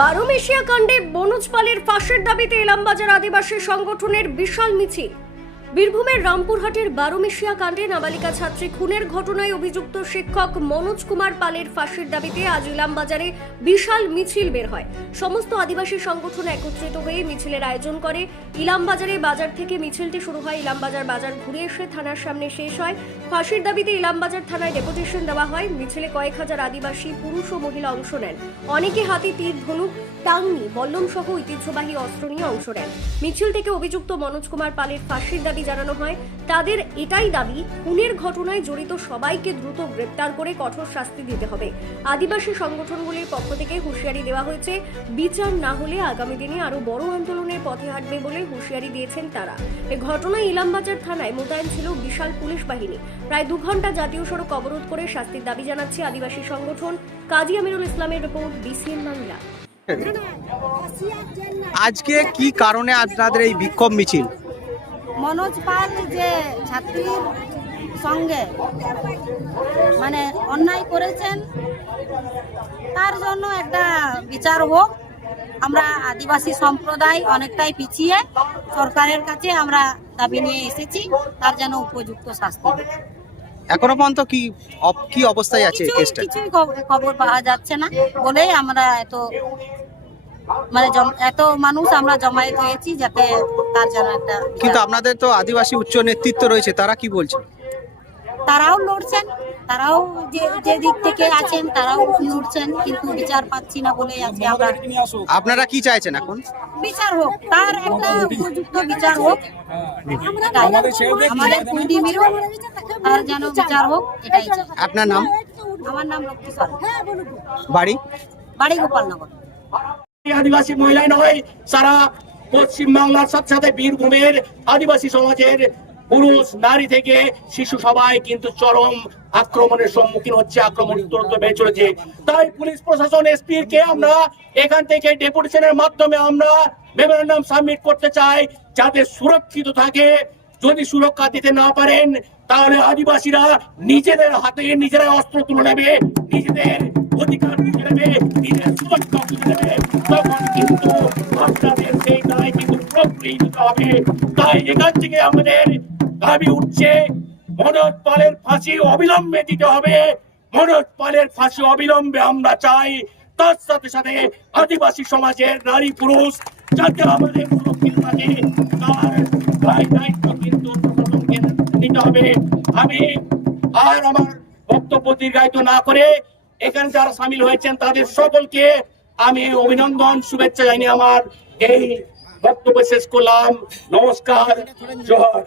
বারোমেশিয়া কাণ্ডে বনুজ পালের ফাঁসের দাবিতে এলামবাজার আদিবাসী সংগঠনের বিশাল মিছিল। বীরভূমের রামপুরহাটের বারোমেশিয়া কাণ্ডে নাবালিকা ছাত্রী খুনের ঘটনায় অভিযুক্ত শিক্ষক মনোজ কুমার পালের ফাঁসির দাবিতে আজ ইলামবাজারে বিশাল মিছিল বের হয়। সমস্ত আদিবাসী সংগঠন একত্রিত হয়ে মিছিলের আয়োজন করে। ইলামবাজারে বাজার থেকে মিছিলটি শুরু হয়। ইলামবাজার বাজার ঘুরে এসে থানার সামনে শেষ হয়। ফাঁসির দাবিতে ইলামবাজার থানায় ডেপুটেশন দেওয়া হয়। মিছিলে কয়েক হাজার আদিবাসী, পুরুষ ও মহিলা অংশ নেন। অনেকে হাতে, তীর, ধনুক, টাংনি বল্লম সহ ঐতিহ্যবাহী অস্ত্র নিয়ে অংশ নেন। মিছিল থেকে অভিযুক্ত মনোজ কুমার পালের ফাঁসির দাবি জানানো হয়, তাদের এটাই দাবি, খুনের ঘটনায় জড়িত সবাইকে দ্রুত গ্রেপ্তার করে কঠোর শাস্তি দিতে হবে। আদিবাসী সংগঠনগুলির পক্ষ থেকে হুঁশিয়ারি দেওয়া হয়েছে, বিচার না হলে আগামী দিনে আরও বড় আন্দোলনের পথে হাঁটবে বলে হুঁশিয়ারি দিয়েছেন তারা। এ ঘটনায় ইলামবাজার থানায় মোতায়েন ছিল বিশাল পুলিশ বাহিনী। প্রায় দু ঘণ্টা জাতীয় সড়ক অবরোধ করে শাস্তির দাবি জানাচ্ছে আদিবাসী সংগঠন। কাজী আমিরুল ইসলামের রিপোর্ট, বিসিএন বাংলা। আজকে কি কারণে আপনাদের এই বিক্ষোভ মিছিল? মনোজ পাল যে ছাত্রীর সঙ্গে মানে অন্যায় করেছেন তার জন্য একটা বিচার হোক আমরা আদিবাসী সম্প্রদায় অনেকটাই পিছিয়ে সরকারের কাছে আমরা দাবি নিয়ে এসেছি তার যেন উপযুক্ত শাস্তি। এখনও পর্যন্ত কি কি অবস্থায় আছে কিছুই কেসটা কিছুই খব- খবর পাওয়া যাচ্ছে না বলেই আমরা এত মানে এত মানুষ আমরা জমায়েত হয়েছি যাতে তার যেন একটা কিন্তু আপনাদের তো আদিবাসী উচ্চ নেতৃত্ব রয়েছে তারা কি বলছে? তারাও লড়ছেন তারাও যে যে দিক থেকে আছেন তারাও লড়ছেন কিন্তু বিচার পাচ্ছি না বলে আজকে আমরা আপনারা কি চাইছেন এখন? বিচার হোক তার একটা উপযুক্ত বিচার হোক। আমাদের কুন্ডি মিরু তার যেন বিচার হোক এটাই চাই। আপনার নাম? আমার নাম লক্ষ্মী বাড়ি? বাড়ি গোপালনগর। আদিবাসী মহিলাই নয় সারা পশ্চিম বাংলার সাথে সাথে বীরভূমের আদিবাসী সমাজের পুরুষ, নারী থেকে শিশু সবাই কিন্তু চরম আক্রমণের সম্মুখীন হচ্ছে, আক্রমণ উত্তরোত্তর বেড়ে চলেছে। তাই পুলিশ প্রশাসন এসপি কে আমরা এখান থেকে ডেপুটেশনের মাধ্যমে আমরা মেমোরেন্ডাম সাবমিট করতে চাই, যাতে সুরক্ষিত থাকে। যদি সুরক্ষা দিতে না পারেন, তাহলে আদিবাসীরা নিজেদের হাতে নিজেরা অস্ত্র তুলে নেবে, নিজেদের অধিকার বুঝে নেবে, নিজেদের সুরক্ষা বুঝে নেবে। তখন কিন্তু হবে। তাই এখান থেকে আমাদের দাবি উঠছে, মনোজ পালের ফাঁসি অবিলম্বে দিতে হবে। মনোজ পালের ফাঁসি অবিলম্বে আমরা চাই। তার সাথে সাথে আদিবাসী সমাজের নারী পুরুষ যাতে আমাদের সুরক্ষিত থাকে তার দায়িত্ব কিন্তু নিতে হবে। আমি আর আমার বক্তব্য দীর্ঘায়িত না করে এখানে যারা সামিল হয়েছেন তাদের সকলকে আমি অভিনন্দন, শুভেচ্ছা জানিয়ে আমার এই বক্তব্য শেষ করলাম নমস্কার জোহর